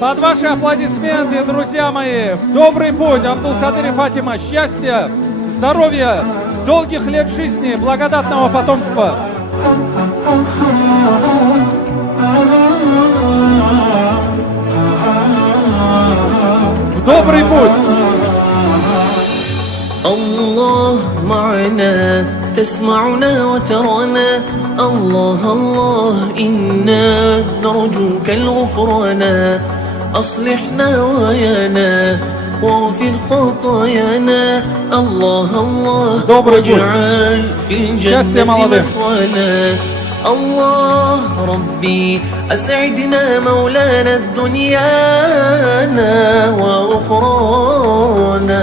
Под ваши аплодисменты, друзья мои, в добрый путь, Абдулкадыр и Фатима, счастья, здоровья, долгих лет жизни, благодатного потомства. В добрый путь. الله معنا تسمعنا وترانا الله الله إنا نرجوك الغفران أصلحنا ويانا واغفر خطايانا الله الله واجعل في الجنة مثوانا الله ربي أسعدنا مولانا الدنيانا وأخرانا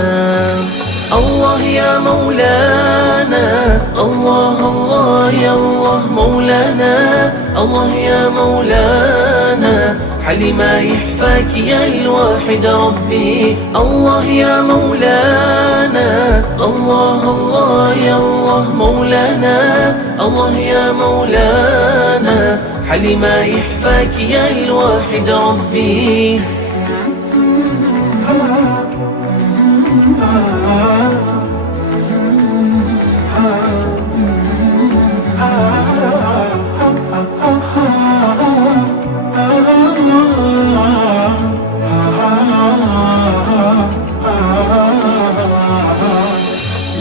الله يا مولانا الله الله يا الله مولانا الله يا مولانا حل ما يحفاك يا الواحد ربي الله يا مولانا الله الله يا الله مولانا الله يا مولانا حل ما يحفاك يا الواحد ربي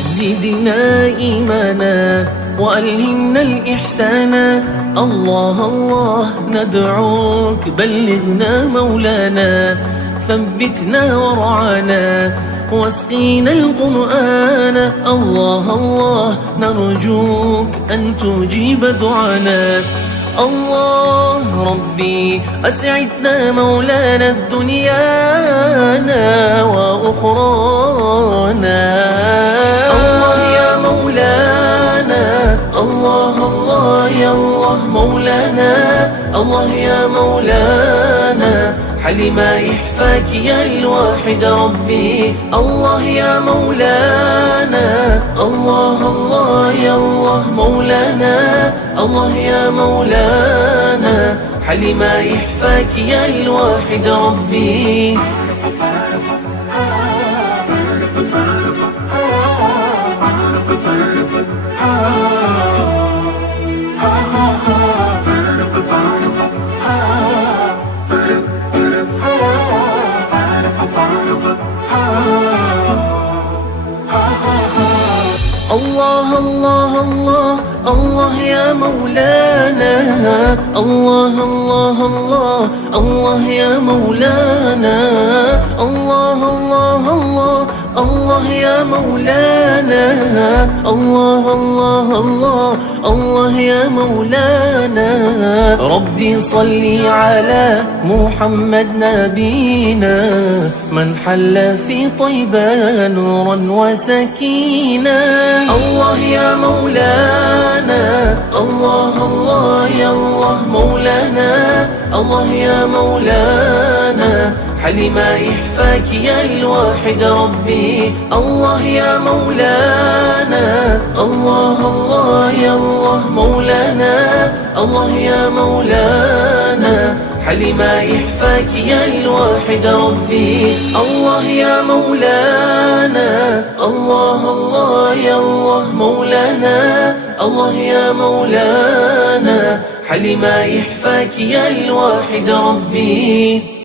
زدنا إيمانا وألهمنا الإحسان الله الله ندعوك بلغنا مولانا ثبتنا ورعانا واسقينا القرآن الله الله نرجوك أن تجيب دعانا الله ربي أسعدنا مولانا الدنيانا وأخرانا الله يا مولانا الله الله يا الله مولانا الله يا مولانا حل ما يحفاك يا الواحد ربي الله يا مولانا الله الله يا الله مولانا الله يا مولانا حل ما يحفاك يا الواحد ربي الله الله الله الله يا مولانا الله الله الله الله يا مولانا الله الله الله الله يا مولانا الله الله الله الله يا مولانا ربي صلي على محمد نبينا من حل في طيبة نورا وسكينة الله يا مولانا الله الله يا الله مولانا الله يا مولانا حل ما يحفاك يا الواحد ربي الله يا مولانا الله الله يا الله مولانا الله يا مولانا حل ما يحفاك يا الواحد ربي الله يا مولانا الله الله يا الله مولانا الله يا مولانا حل ما يحفاك يا الواحد ربي